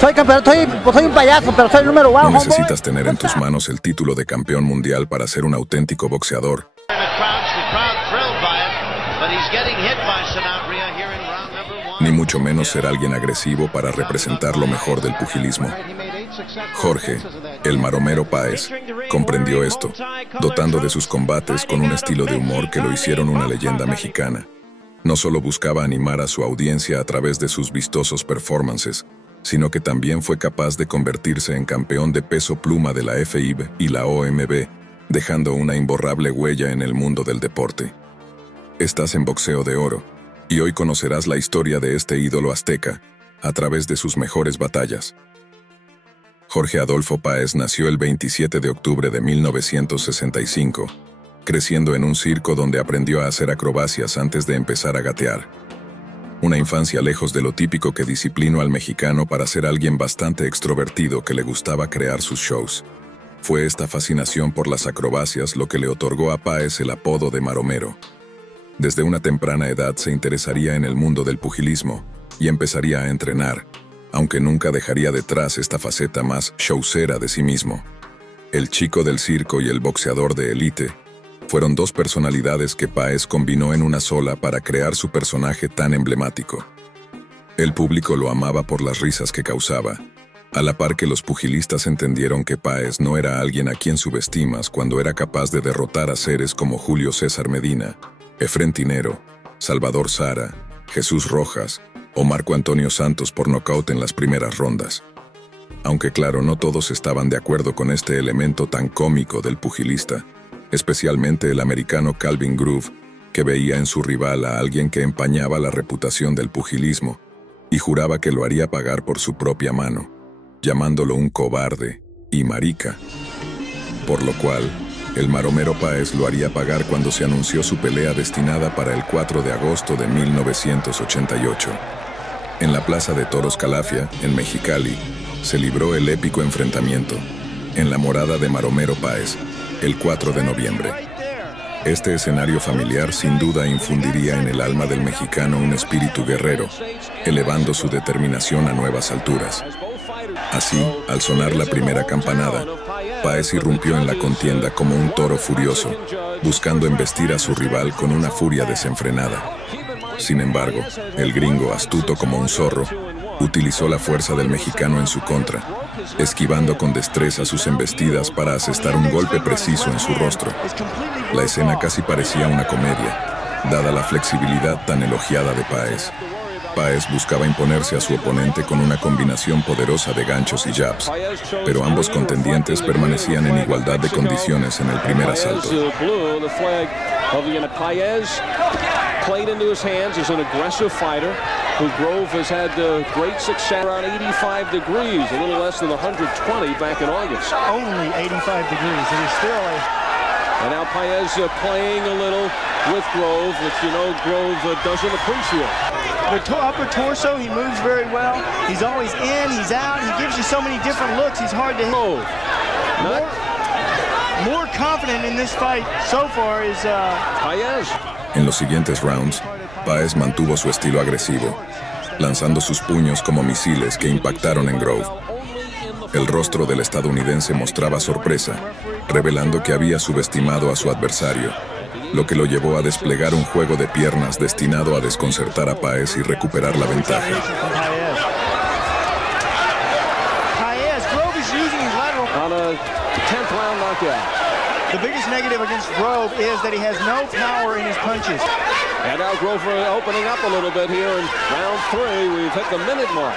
Soy campeón, soy un payaso, pero soy el número uno. No necesitas tener en tus manos el título de campeón mundial para ser un auténtico boxeador. Ni mucho menos ser alguien agresivo para representar lo mejor del pugilismo. Jorge, el Maromero Páez, comprendió esto, dotando de sus combates con un estilo de humor que lo hicieron una leyenda mexicana. No solo buscaba animar a su audiencia a través de sus vistosos performances, sino que también fue capaz de convertirse en campeón de peso pluma de la FIB y la OMB, dejando una imborrable huella en el mundo del deporte. Estás en Boxeo de Oro, y hoy conocerás la historia de este ídolo azteca, a través de sus mejores batallas. Jorge Adolfo Páez nació el 27 de octubre de 1965, creciendo en un circo donde aprendió a hacer acrobacias antes de empezar a gatear. Una infancia lejos de lo típico que disciplinó al mexicano para ser alguien bastante extrovertido que le gustaba crear sus shows. Fue esta fascinación por las acrobacias lo que le otorgó a Páez el apodo de Maromero. Desde una temprana edad se interesaría en el mundo del pugilismo y empezaría a entrenar, aunque nunca dejaría detrás esta faceta más showcera de sí mismo. El chico del circo y el boxeador de élite fueron dos personalidades que Páez combinó en una sola para crear su personaje tan emblemático. El público lo amaba por las risas que causaba, a la par que los pugilistas entendieron que Páez no era alguien a quien subestimas cuando era capaz de derrotar a seres como Julio César Medina, Efrén Tinero, Salvador Sara, Jesús Rojas o Marco Antonio Santos por nocaut en las primeras rondas. Aunque claro, no todos estaban de acuerdo con este elemento tan cómico del pugilista, especialmente el americano Calvin Groove, que veía en su rival a alguien que empañaba la reputación del pugilismo y juraba que lo haría pagar por su propia mano, llamándolo un cobarde y marica. Por lo cual, el Maromero Páez lo haría pagar cuando se anunció su pelea destinada para el 4 de agosto de 1988. En la Plaza de Toros Calafia, en Mexicali, se libró el épico enfrentamiento, en la morada de Maromero Páez, el 4 de noviembre. Este escenario familiar sin duda infundiría en el alma del mexicano un espíritu guerrero, elevando su determinación a nuevas alturas. Así, al sonar la primera campanada, Páez irrumpió en la contienda como un toro furioso, buscando embestir a su rival con una furia desenfrenada. Sin embargo, el gringo, astuto como un zorro, utilizó la fuerza del mexicano en su contra, esquivando con destreza sus embestidas para asestar un golpe preciso en su rostro. La escena casi parecía una comedia, dada la flexibilidad tan elogiada de Páez. Páez buscaba imponerse a su oponente con una combinación poderosa de ganchos y jabs, pero ambos contendientes permanecían en igualdad de condiciones en el primer asalto. Played into his hands as an aggressive fighter who Grove has had great success around 85 degrees, a little less than 120 back in August. Only 85 degrees. It is still a... And now Páez playing a little with Grove, which you know Grove doesn't appreciate. The upper torso, he moves very well. He's always in, he's out. He gives you so many different looks. He's hard to hit. More confident in this fight so far is Páez. En los siguientes rounds, Páez mantuvo su estilo agresivo, lanzando sus puños como misiles que impactaron en Grove. El rostro del estadounidense mostraba sorpresa, revelando que había subestimado a su adversario, lo que lo llevó a desplegar un juego de piernas destinado a desconcertar a Páez y recuperar la ventaja. On a 10th round knockout. The biggest negative against Grove is that he has no power in his punches. And now Grove opening up a little bit here in round 3. We've hit the minute mark.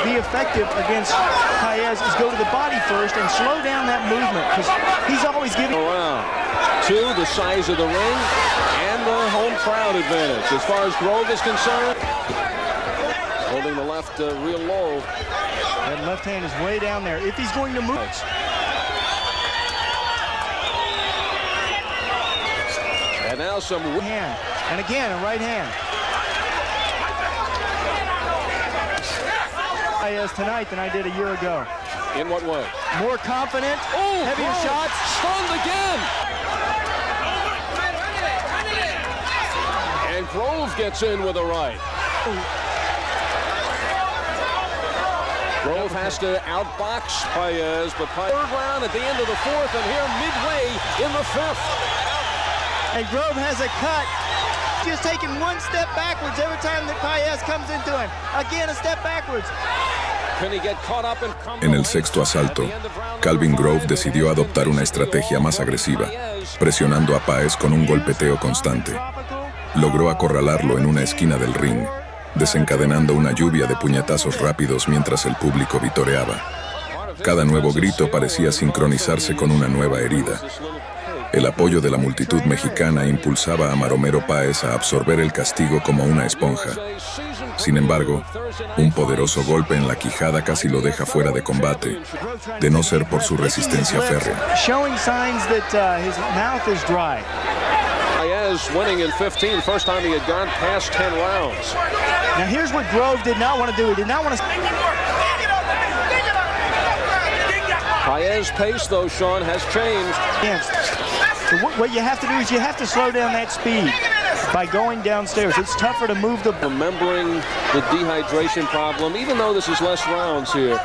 Be effective against Páez is go to the body first and slow down that movement because he's always giving around. 2, the size of the ring and the home crowd advantage. As far as Grove is concerned, holding the left real low. That left hand is way down there. If he's going to move. And now some hand. And again, a right hand. Páez tonight than I did a year ago. In what way? More confident, heavier shots. Stunned again. And Grove gets in with a right. Grove has to outbox Paez, but Paez third round at the end of the fourth, and here midway in the fifth. And Grove has a cut. Just taking one step backwards every time that Paez comes into him. Again, a step backwards. En el sexto asalto, Calvin Grove decidió adoptar una estrategia más agresiva, presionando a Paez con un golpeteo constante. Logró acorralarlo en una esquina del ring, desencadenando una lluvia de puñetazos rápidos mientras el público vitoreaba. Cada nuevo grito parecía sincronizarse con una nueva herida. El apoyo de la multitud mexicana impulsaba a Maromero Paez a absorber el castigo como una esponja. Sin embargo, un poderoso golpe en la quijada casi lo deja fuera de combate, de no ser por su resistencia férrea. Paez winning in 15, first time he had gone past 10 rounds. Now here's what Grove did not want to do. He did not want to... Paez's pace, though, Sean, has changed. So what you have to do is you have to slow down that speed by going downstairs. It's tougher to move the... Remembering the dehydration problem, even though this is less rounds here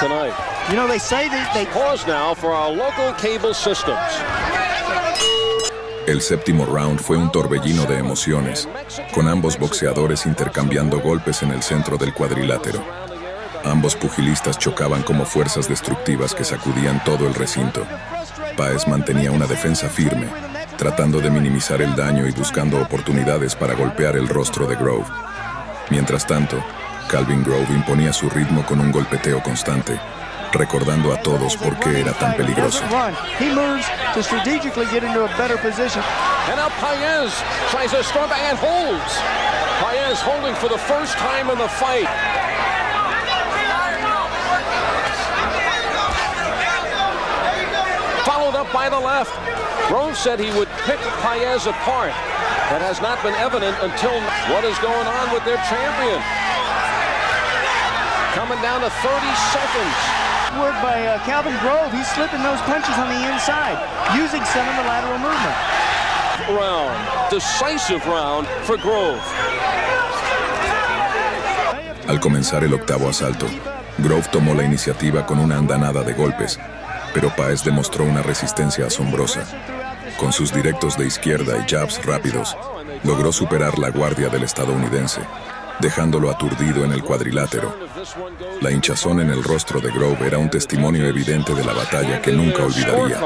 tonight. You know, they say that they... Pause now for our local cable systems. El séptimo round fue un torbellino de emociones, con ambos boxeadores intercambiando golpes en el centro del cuadrilátero. Ambos pugilistas chocaban como fuerzas destructivas que sacudían todo el recinto. Paez mantenía una defensa firme, tratando de minimizar el daño y buscando oportunidades para golpear el rostro de Grove. Mientras tanto, Calvin Grove imponía su ritmo con un golpeteo constante, recordando a todos por qué era tan peligroso. He moves to strategically get into a better position. And now Paez tries to storm back and holds. Paez holding for the first time in the fight. Followed up by the left. Grove said he would pick Paez apart. That has not been evident until what is going on with their champion. Coming down to 30 seconds. Word by Calvin Grove, he's slipping those punches on the inside, using some of the lateral movement. Round, decisive round for Grove. Al comenzar el octavo asalto, Grove tomó la iniciativa con una andanada de golpes, pero Paez demostró una resistencia asombrosa. Con sus directos de izquierda y jabs rápidos, logró superar la guardia del estadounidense, dejándolo aturdido en el cuadrilátero. La hinchazón en el rostro de Grove era un testimonio evidente de la batalla que nunca olvidaría.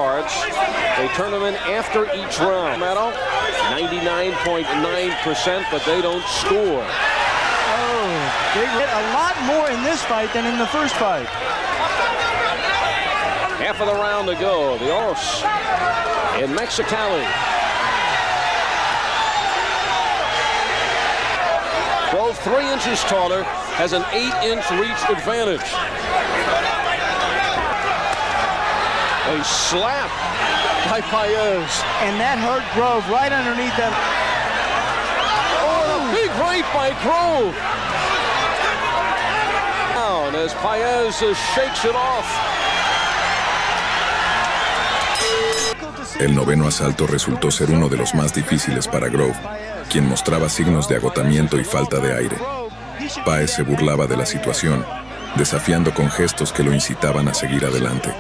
They turn them in after each round. 99.9%, but they don't score. Oh, they hit a lot more in this fight than in the first fight. Half of the round to go. The Oros in Mexicali. Grove 3 inches taller, has an 8-inch reach advantage. A slap by Paez. And that hurt Grove right underneath them. Oh, a big right by Grove. Down as Paez shakes it off. El noveno asalto resultó ser uno de los más difíciles para Grove, quien mostraba signos de agotamiento y falta de aire. Paez se burlaba de la situación, desafiando con gestos que lo incitaban a seguir adelante.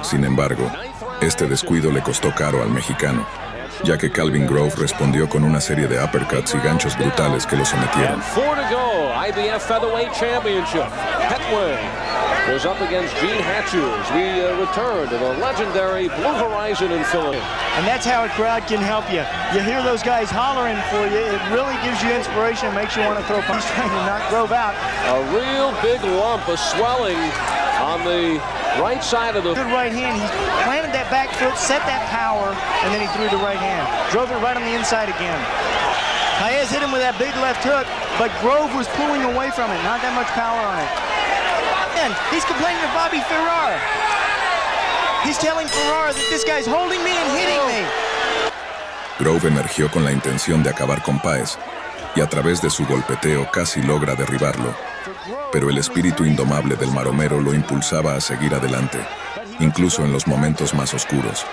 Sin embargo, este descuido le costó caro al mexicano, ya que Calvin Grove respondió con una serie de uppercuts y ganchos brutales que lo sometieron. IBF Featherweight Championship. Petway goes up against Gene Hatcher as we return to the legendary Blue Horizon in Philadelphia. And that's how a crowd can help you. You hear those guys hollering for you. It really gives you inspiration and makes you want to throw punches. He's trying to knock Grove out. A real big lump of swelling on the right side of the... Good right hand. He planted that back foot, set that power, and then he threw the right hand. Drove it right on the inside again. Paez hit him with that big left hook, but Grove was pulling away from it. Not that much power on it. And he's complaining to Bobby Ferrar. He's telling Ferrar that this guy's holding me and hitting me. Grove emergió con la intención de acabar con Paez, y a través de su golpeteo casi logra derribarlo. Pero el espíritu indomable del maromero lo impulsaba a seguir adelante, incluso en los momentos más oscuros.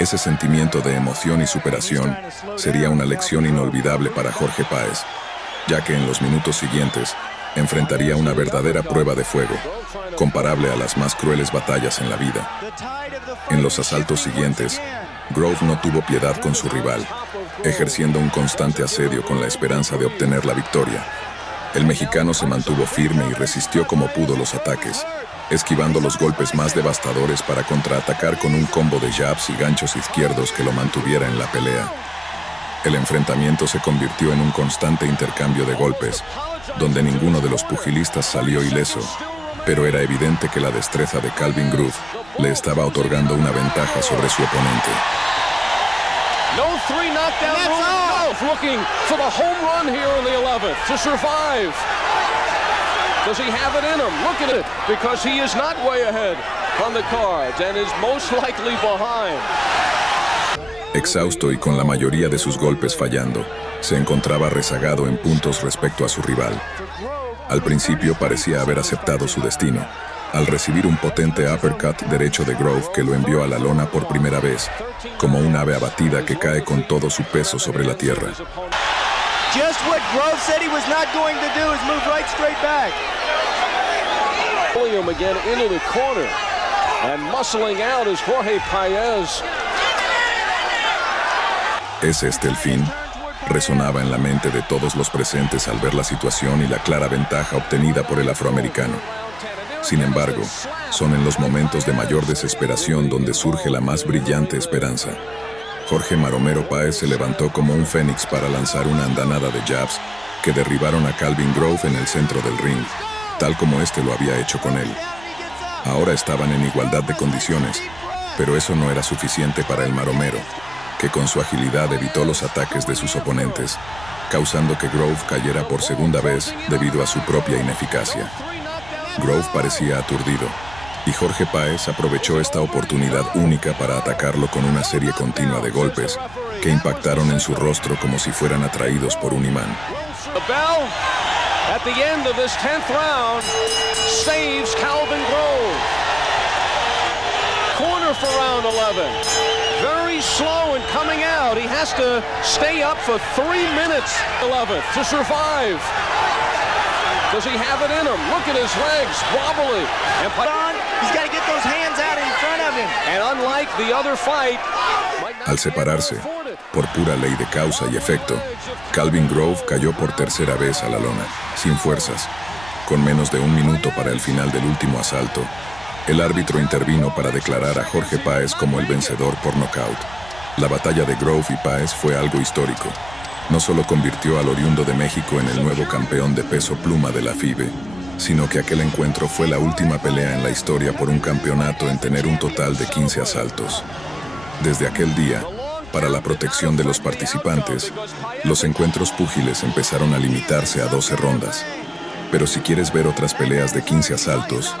Ese sentimiento de emoción y superación sería una lección inolvidable para Jorge Paez, ya que en los minutos siguientes enfrentaría una verdadera prueba de fuego, comparable a las más crueles batallas en la vida. En los asaltos siguientes, Grove no tuvo piedad con su rival, ejerciendo un constante asedio con la esperanza de obtener la victoria. El mexicano se mantuvo firme y resistió como pudo los ataques, esquivando los golpes más devastadores para contraatacar con un combo de jabs y ganchos izquierdos que lo mantuviera en la pelea. El enfrentamiento se convirtió en un constante intercambio de golpes, donde ninguno de los pugilistas salió ileso, pero era evidente que la destreza de Calvin Grove le estaba otorgando una ventaja sobre su oponente. No three knockdown rule. Looking for the home run here in the 11th to survive. Does he have it in him? Look at it, because he is not way ahead on the cards and is most likely behind. Exhausto y con la mayoría de sus golpes fallando, se encontraba rezagado en puntos respecto a su rival. Al principio parecía haber aceptado su destino, al recibir un potente uppercut derecho de Grove que lo envió a la lona por primera vez, como un ave abatida que cae con todo su peso sobre la tierra. Just what Grove said he was not going to do is move right straight back. Pulling him again into the corner and muscling out is Jorge Paez. ¿Es este el fin? Resonaba en la mente de todos los presentes al ver la situación y la clara ventaja obtenida por el afroamericano. Sin embargo, son en los momentos de mayor desesperación donde surge la más brillante esperanza. Jorge Maromero Páez se levantó como un fénix para lanzar una andanada de jabs que derribaron a Calvin Grove en el centro del ring, tal como este lo había hecho con él. Ahora estaban en igualdad de condiciones, pero eso no era suficiente para el maromero, que con su agilidad evitó los ataques de sus oponentes, causando que Grove cayera por segunda vez debido a su propia ineficacia. Grove parecía aturdido, y Jorge Páez aprovechó esta oportunidad única para atacarlo con una serie continua de golpes que impactaron en su rostro como si fueran atraídos por un imán. The bell at the end of this 10th round saves Calvin Grove. Corner for round 11. Very slow in coming out. He has to stay up for 3 minutes 11th to survive. Does he have it in him? Look at his legs, wobbly. And he's got to get those hands out in front of him. And unlike the other fight, al separarse, por pura ley de causa y efecto, Calvin Grove cayó por tercera vez a la lona, sin fuerzas. Con menos de 1 minuto para el final del último asalto, el árbitro intervino para declarar a Jorge Páez como el vencedor por nocaut. La batalla de Grove y Páez fue algo histórico. No solo convirtió al oriundo de México en el nuevo campeón de peso pluma de la FIBE, sino que aquel encuentro fue la última pelea en la historia por un campeonato en tener un total de 15 asaltos. Desde aquel día, para la protección de los participantes, los encuentros púgiles empezaron a limitarse a 12 rondas. Pero si quieres ver otras peleas de 15 asaltos,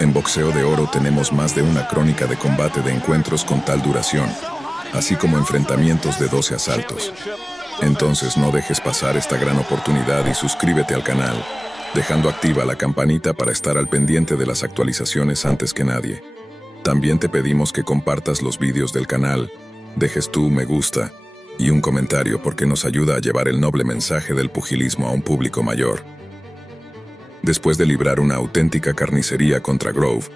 en Boxeo de Oro tenemos más de una crónica de combate de encuentros con tal duración, así como enfrentamientos de 12 asaltos. Entonces no dejes pasar esta gran oportunidad y suscríbete al canal, dejando activa la campanita para estar al pendiente de las actualizaciones antes que nadie. También te pedimos que compartas los vídeos del canal, dejes tu me gusta y un comentario porque nos ayuda a llevar el noble mensaje del pugilismo a un público mayor. Después de librar una auténtica carnicería contra Grove,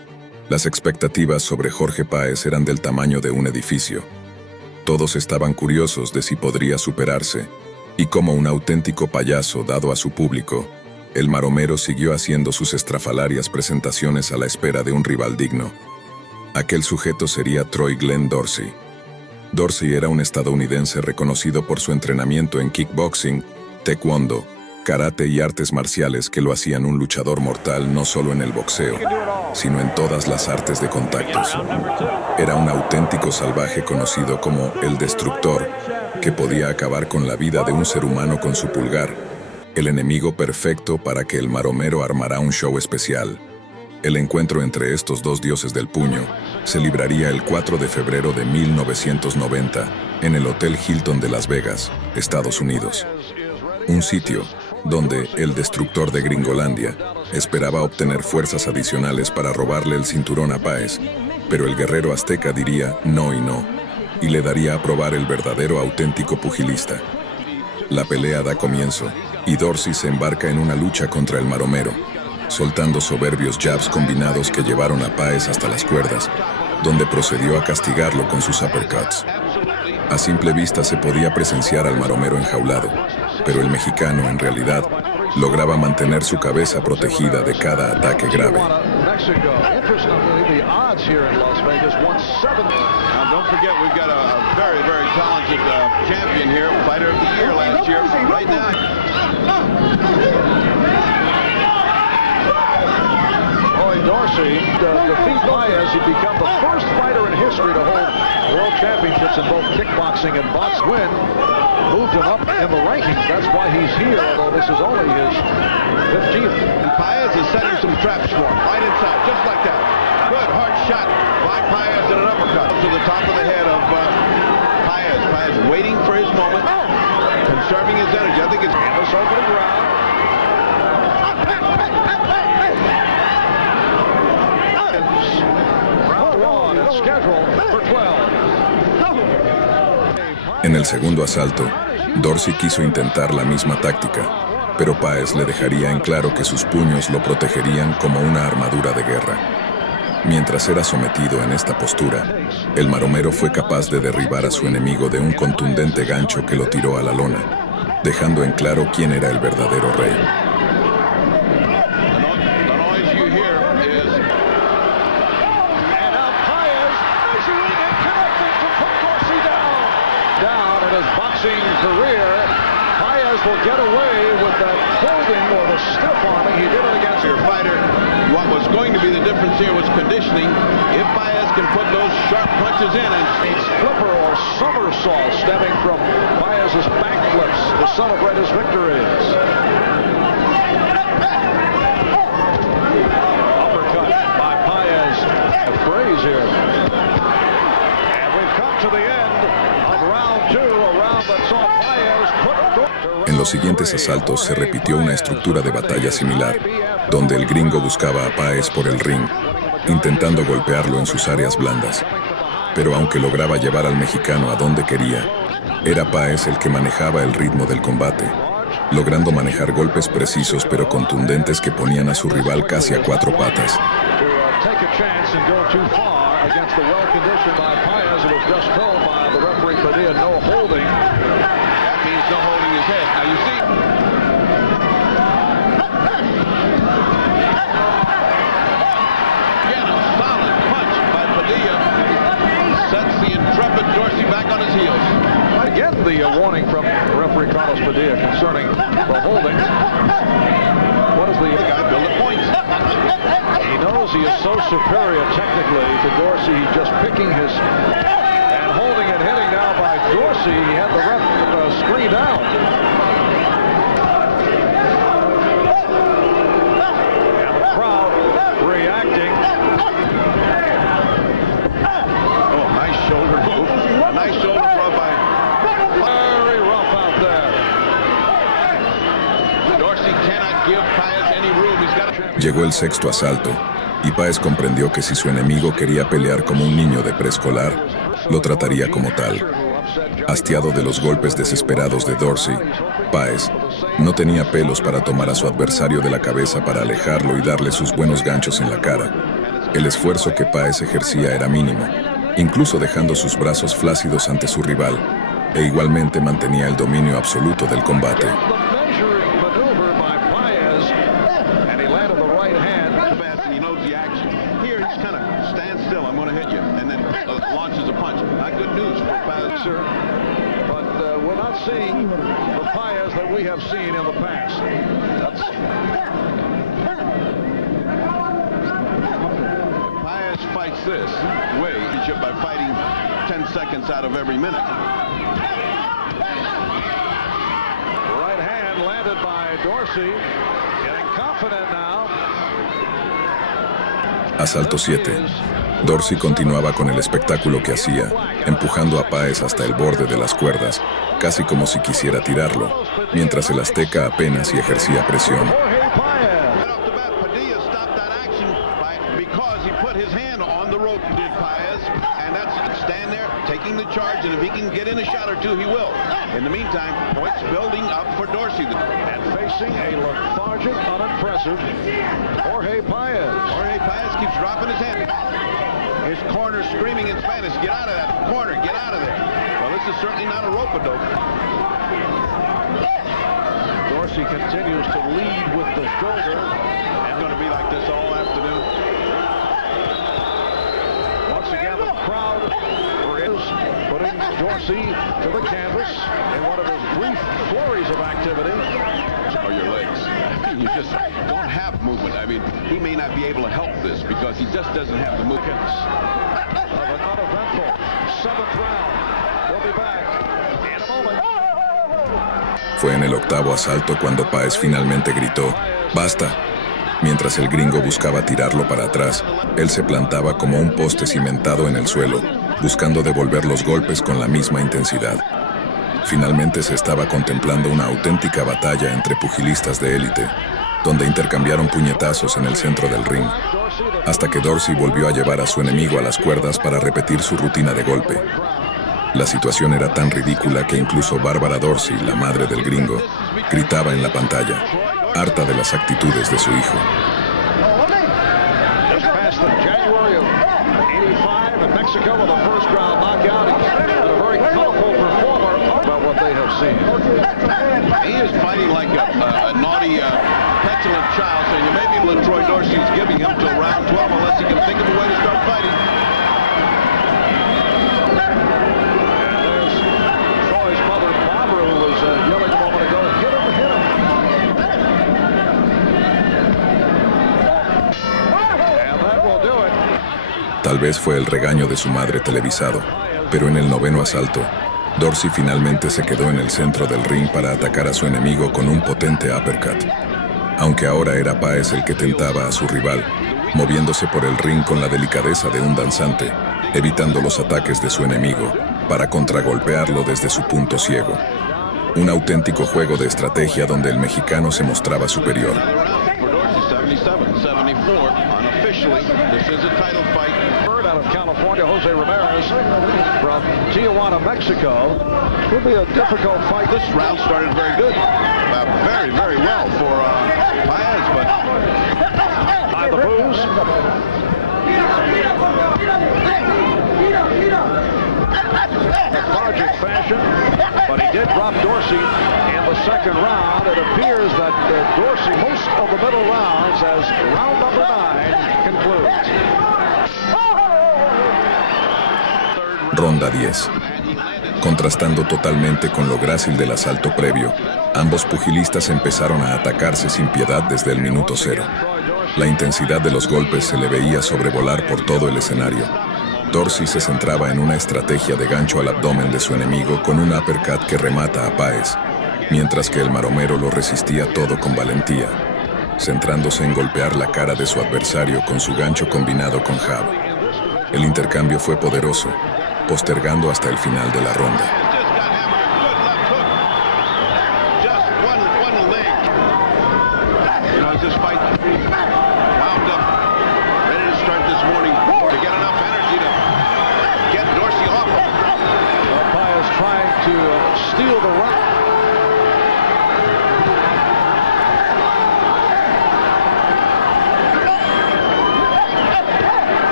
las expectativas sobre Jorge Páez eran del tamaño de un edificio. Todos estaban curiosos de si podría superarse, y como un auténtico payaso dado a su público, el maromero siguió haciendo sus estrafalarias presentaciones a la espera de un rival digno. Aquel sujeto sería Troy Glenn Dorsey. Dorsey era un estadounidense reconocido por su entrenamiento en kickboxing, taekwondo, karate y artes marciales que lo hacían un luchador mortal no solo en el boxeo, sino en todas las artes de contactos. Era un auténtico salvaje conocido como el Destructor, que podía acabar con la vida de un ser humano con su pulgar, el enemigo perfecto para que el maromero armará un show especial. El encuentro entre estos dos dioses del puño se libraría el 4 de febrero de 1990 en el Hotel Hilton de Las Vegas, Estados Unidos. Un sitio donde el Destructor de Gringolandia esperaba obtener fuerzas adicionales para robarle el cinturón a Páez, pero el guerrero azteca diría no y no, y le daría a probar el verdadero auténtico pugilista. La pelea da comienzo, y Dorsey se embarca en una lucha contra el maromero, soltando soberbios jabs combinados que llevaron a Páez hasta las cuerdas, donde procedió a castigarlo con sus uppercuts. A simple vista se podía presenciar al maromero enjaulado, pero el mexicano, en realidad, lograba mantener su cabeza protegida de cada ataque grave. Dorsey defeat Páez. He'd become the first fighter in history to hold world championships in both kickboxing and boxing. Win moved him up in the rankings. That's why he's here, although this is only his 15th. And Páez is setting some traps for him. Right inside, just like that. Good, hard shot by Páez and an uppercut to the top of the head of Páez. Páez waiting for his moment, conserving his energy. I think it's Anderson over the ground. En el segundo asalto, Dorsey quiso intentar la misma táctica, pero Páez le dejaría en claro que sus puños lo protegerían como una armadura de guerra. Mientras era sometido en esta postura, el maromero fue capaz de derribar a su enemigo de un contundente gancho que lo tiró a la lona, dejando en claro quién era el verdadero rey. Career, Páez will get away with that holding or the stiff arming. He did it against your fighter. What was going to be the difference here was conditioning. If Páez can put those sharp punches in and it's flipper or somersault stemming from Páez's backflips to celebrate his victories. Uppercut by Páez. A phrase here. And we've come to the end of round 2, a round that saw Páez put. En los siguientes asaltos se repitió una estructura de batalla similar, donde el gringo buscaba a Páez por el ring, intentando golpearlo en sus áreas blandas. Pero aunque lograba llevar al mexicano a donde quería, era Páez el que manejaba el ritmo del combate, logrando manejar golpes precisos pero contundentes que ponían a su rival casi a cuatro patas. Again, the warning from referee Carlos Padilla concerning the holding. What is the guy build at points? He knows he is so superior technically to Dorsey. He's just picking his and holding and hitting now by Dorsey. He had the ref screened out. And the crowd reacting. Oh, nice shoulder move. Nice shoulder rub by. Very rough out there. Dorsey cannot give Páez any room. He's got to... Llegó el sexto asalto, y Páez comprendió que si su enemigo quería pelear como un niño de preescolar, lo trataría como tal. Hastiado de los golpes desesperados de Dorsey, Páez no tenía pelos para tomar a su adversario de la cabeza para alejarlo y darle sus buenos ganchos en la cara. El esfuerzo que Páez ejercía era mínimo, incluso dejando sus brazos flácidos ante su rival, e igualmente mantenía el dominio absoluto del combate. Seeing the Páez that we have seen in the past. Páez fights this way by fighting 10 seconds out of every minute. Right hand landed by Dorsey. Getting confident now. Asalto 7. Dorsey continuaba con el espectáculo que hacía, empujando a Páez hasta el borde de las cuerdas, casi como si quisiera tirarlo, mientras el azteca apenas si ejercía presión. Because he put his hand on the rope, did Páez, and that's stand there, taking the charge, and if he can get in a shot or two, he will. In the meantime, points building up for Dorsey. And facing a lethargic, unimpressive Jorge Paez. Jorge Paez keeps dropping his head. His corner screaming in Spanish, get out of that corner, get out of there. Well, this is certainly not a rope-a-dope. Dorsey continues to lead with the shoulder. It's going to be like this all afternoon. Once again, the crowd is putting Dorsey to the canvas in one of his brief flurries of activity. Or your legs. You just don't have movement. I mean, he may not be able to help this because he just doesn't have the movement. Of an uneventful 7th round. We'll be back in a moment. Fue en el octavo asalto cuando Paez finalmente gritó, ¡basta! Mientras el gringo buscaba tirarlo para atrás, él se plantaba como un poste cimentado en el suelo, buscando devolver los golpes con la misma intensidad. Finalmente se estaba contemplando una auténtica batalla entre pugilistas de élite, donde intercambiaron puñetazos en el centro del ring, hasta que Dorsey volvió a llevar a su enemigo a las cuerdas para repetir su rutina de golpe. La situación era tan ridícula que incluso Barbara Dorsey, la madre del gringo, gritaba en la pantalla, harta de las actitudes de su hijo. He is fighting like a naughty, petulant child, saying you may be able to Troy Dorsey is giving him till round 12 unless he can think of a way to start fighting. Tal vez fue el regaño de su madre televisado, pero en el noveno asalto, Dorsey finalmente se quedó en el centro del ring para atacar a su enemigo con un potente uppercut. Aunque ahora era Paez el que tentaba a su rival, moviéndose por el ring con la delicadeza de un danzante, evitando los ataques de su enemigo, para contragolpearlo desde su punto ciego. Un auténtico juego de estrategia donde el mexicano se mostraba superior. California, Jose Ramirez from Tijuana, Mexico. Will be a difficult fight. This round started very good, very, very well for Paez, but by the booze. Lethargic fashion, but he did drop Dorsey in the second round. It appears that Dorsey, most of the middle rounds, as round number 9 concludes. Ronda 10. Contrastando totalmente con lo grácil del asalto previo, ambos pugilistas empezaron a atacarse sin piedad desde el minuto 0. La intensidad de los golpes se le veía sobrevolar por todo el escenario. Dorsey se centraba en una estrategia de gancho al abdomen de su enemigo con un uppercut que remata a Paez, mientras que el maromero lo resistía todo con valentía, centrándose en golpear la cara de su adversario con su gancho combinado con jab. El intercambio fue poderoso, postergando hasta el final de la ronda.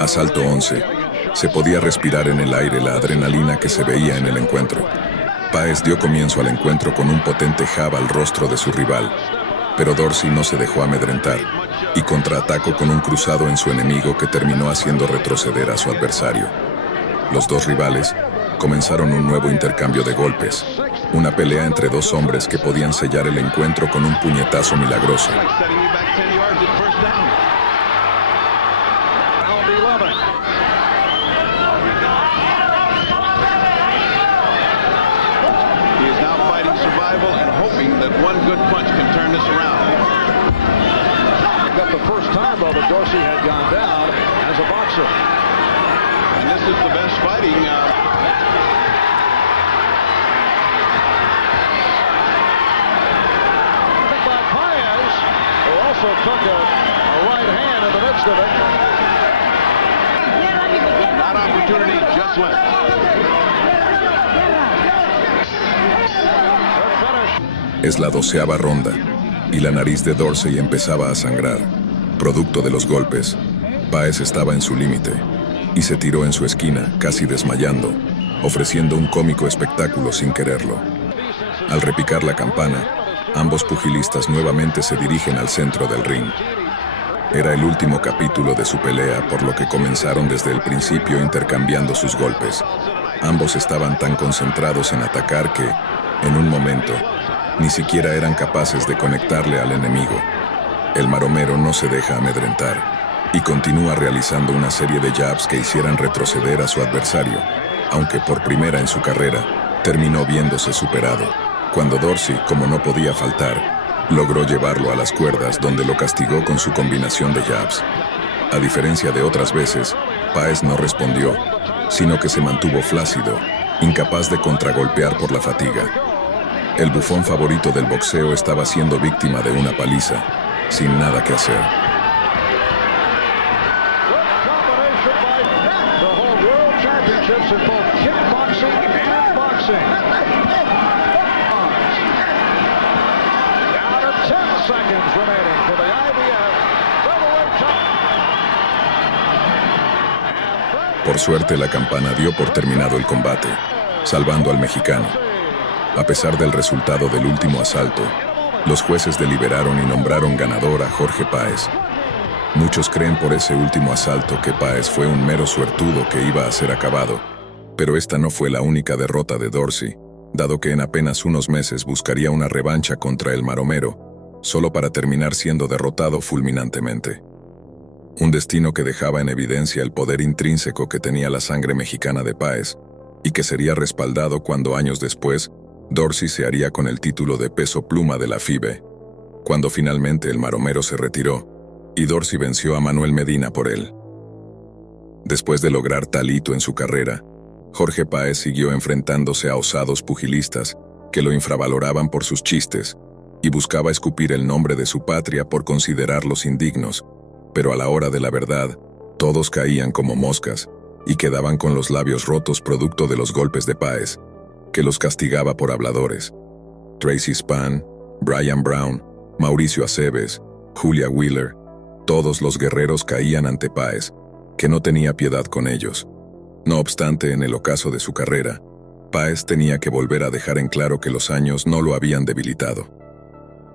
Asalto 11. Se podía respirar en el aire la adrenalina que se veía en el encuentro. Paez dio comienzo al encuentro con un potente jab al rostro de su rival, pero Dorsey no se dejó amedrentar y contraatacó con un cruzado en su enemigo que terminó haciendo retroceder a su adversario. Los dos rivales comenzaron un nuevo intercambio de golpes, una pelea entre dos hombres que podían sellar el encuentro con un puñetazo milagroso. Dorsey had gone down as a boxer. And this is the best fighting. By Paez, who also took a right hand in the midst of it. Es la 12ª ronda, y la nariz de Dorsey empezaba a sangrar. Producto de los golpes, Páez estaba en su límite, y se tiró en su esquina, casi desmayando, ofreciendo un cómico espectáculo sin quererlo. Al repicar la campana, ambos pugilistas nuevamente se dirigen al centro del ring. Era el último capítulo de su pelea, por lo que comenzaron desde el principio intercambiando sus golpes. Ambos estaban tan concentrados en atacar que, en un momento, ni siquiera eran capaces de conectarle al enemigo. El maromero no se deja amedrentar y continúa realizando una serie de jabs que hicieran retroceder a su adversario, aunque por primera en su carrera terminó viéndose superado, cuando Dorsey, como no podía faltar, logró llevarlo a las cuerdas, donde lo castigó con su combinación de jabs. A diferencia de otras veces, Páez no respondió, sino que se mantuvo flácido, incapaz de contragolpear por la fatiga. El bufón favorito del boxeo estaba siendo víctima de una paliza, sin nada que hacer. Por suerte, la campana dio por terminado el combate, salvando al mexicano. A pesar del resultado del último asalto, los jueces deliberaron y nombraron ganador a Jorge Páez. Muchos creen por ese último asalto que Páez fue un mero suertudo que iba a ser acabado, pero esta no fue la única derrota de Dorsey, dado que en apenas unos meses buscaría una revancha contra el maromero, solo para terminar siendo derrotado fulminantemente. Un destino que dejaba en evidencia el poder intrínseco que tenía la sangre mexicana de Páez, y que sería respaldado cuando años después, Dorsey se haría con el título de peso pluma de la FIBE, cuando finalmente el maromero se retiró, y Dorsey venció a Manuel Medina por él. Después de lograr tal hito en su carrera, Jorge Páez siguió enfrentándose a osados pugilistas que lo infravaloraban por sus chistes, y buscaba escupir el nombre de su patria por considerarlos indignos, pero a la hora de la verdad, todos caían como moscas y quedaban con los labios rotos producto de los golpes de Páez, que los castigaba por habladores. Tracy Spann, Brian Brown, Mauricio Aceves, Julia Wheeler, todos los guerreros caían ante Páez, que no tenía piedad con ellos. No obstante, en el ocaso de su carrera, Páez tenía que volver a dejar en claro que los años no lo habían debilitado.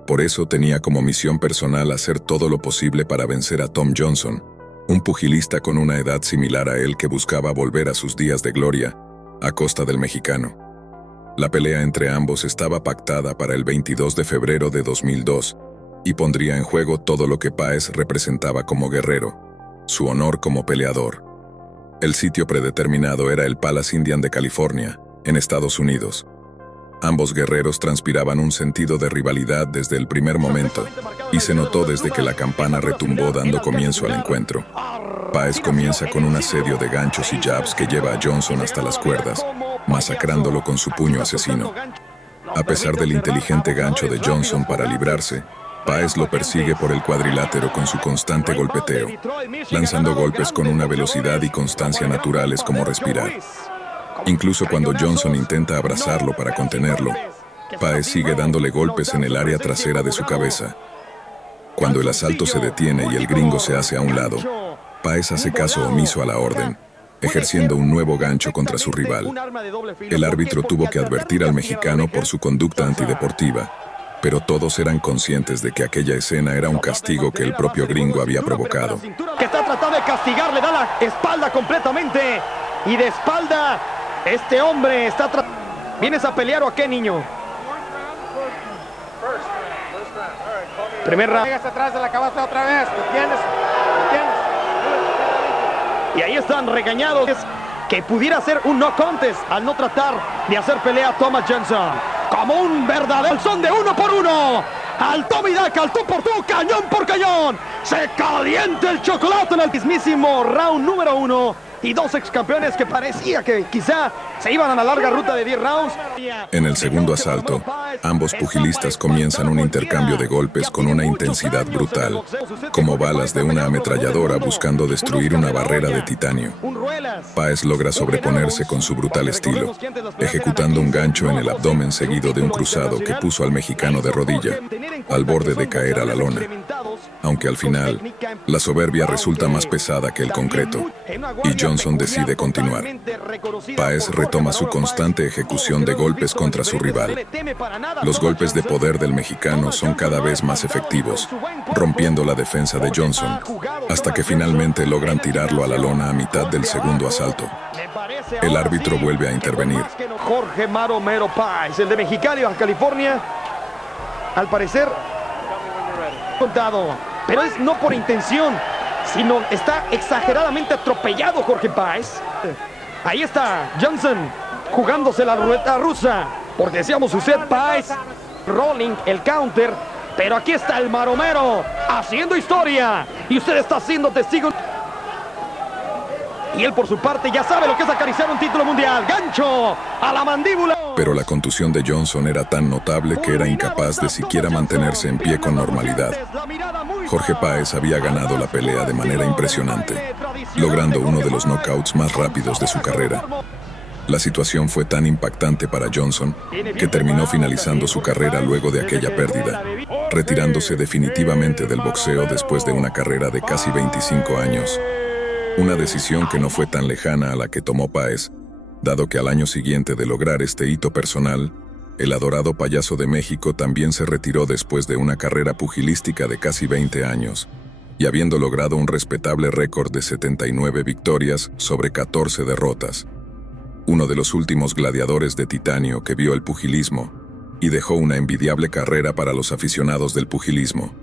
Por eso tenía como misión personal hacer todo lo posible para vencer a Tom Johnson, un pugilista con una edad similar a él que buscaba volver a sus días de gloria, a costa del mexicano. La pelea entre ambos estaba pactada para el 22 de febrero de 2002 y pondría en juego todo lo que Páez representaba como guerrero, su honor como peleador. El sitio predeterminado era el Palace Indian de California, en Estados Unidos. Ambos guerreros transpiraban un sentido de rivalidad desde el primer momento, y se notó desde que la campana retumbó dando comienzo al encuentro. Páez comienza con un asedio de ganchos y jabs que lleva a Johnson hasta las cuerdas, masacrándolo con su puño asesino. A pesar del inteligente gancho de Johnson para librarse, Páez lo persigue por el cuadrilátero con su constante golpeteo, lanzando golpes con una velocidad y constancia naturales como respirar. Incluso cuando Johnson intenta abrazarlo para contenerlo, Páez sigue dándole golpes en el área trasera de su cabeza. Cuando el asalto se detiene y el gringo se hace a un lado, Páez hace caso omiso a la orden, ejerciendo un nuevo gancho contra su rival. El árbitro tuvo que advertir al mexicano por su conducta antideportiva, pero todos eran conscientes de que aquella escena era un castigo que el propio gringo había provocado. Que está tratando de castigar, le da la espalda completamente, y de espalda, este hombre está ¿Vienes a pelear o a qué, niño? Primer round. Llegas atrás de la cabeza otra vez, ¿entiendes? Y ahí están regañados que pudiera ser un no contest al no tratar de hacer pelea a Thomas Johnson. Como un verdadero son de 1 por 1. Al Tommy Daca, al tú por tú, cañón por cañón. Se calienta el chocolate en el mismísimo round número 1. y dos ex campeones que parecía que quizá se iban a la larga ruta de 10 rounds. En el segundo asalto, ambos pugilistas comienzan un intercambio de golpes con una intensidad brutal, como balas de una ametralladora buscando destruir una barrera de titanio. Páez logra sobreponerse con su brutal estilo, ejecutando un gancho en el abdomen seguido de un cruzado que puso al mexicano de rodilla, al borde de caer a la lona. Aunque al final, la soberbia resulta más pesada que el concreto, y Johnson decide continuar. Páez retoma su constante ejecución de golpes contra su rival. Los golpes de poder del mexicano son cada vez más efectivos, rompiendo la defensa de Johnson, hasta que finalmente logran tirarlo a la lona a mitad del segundo asalto. El árbitro vuelve a intervenir. Jorge Maromero Páez, el de Mexicali, Baja California, al parecer contado, pero es no por intención, sino está exageradamente atropellado Jorge Páez. Ahí está Johnson jugándose la ruleta rusa, porque decíamos usted Páez rolling el counter, pero aquí está el Maromero haciendo historia y usted está siendo testigo. Y él por su parte ya sabe lo que es acariciar un título mundial. Gancho a la mandíbula. Pero la contusión de Johnson era tan notable que era incapaz de siquiera mantenerse en pie con normalidad. Jorge Páez había ganado la pelea de manera impresionante, logrando uno de los knockouts más rápidos de su carrera. La situación fue tan impactante para Johnson que terminó finalizando su carrera luego de aquella pérdida, retirándose definitivamente del boxeo después de una carrera de casi 25 años. Una decisión que no fue tan lejana a la que tomó Páez, dado que al año siguiente de lograr este hito personal, el adorado payaso de México también se retiró después de una carrera pugilística de casi 20 años, y habiendo logrado un respetable récord de 79 victorias sobre 14 derrotas. Uno de los últimos gladiadores de titanio que vio el pugilismo, y dejó una envidiable carrera para los aficionados del pugilismo.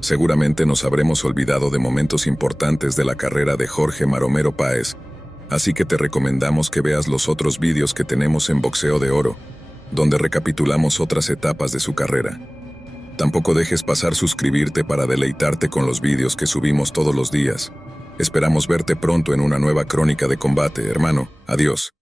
Seguramente nos habremos olvidado de momentos importantes de la carrera de Jorge Maromero Páez, así que te recomendamos que veas los otros vídeos que tenemos en Boxeo de Oro, donde recapitulamos otras etapas de su carrera. Tampoco dejes pasar suscribirte para deleitarte con los vídeos que subimos todos los días. Esperamos verte pronto en una nueva crónica de combate, hermano. Adiós.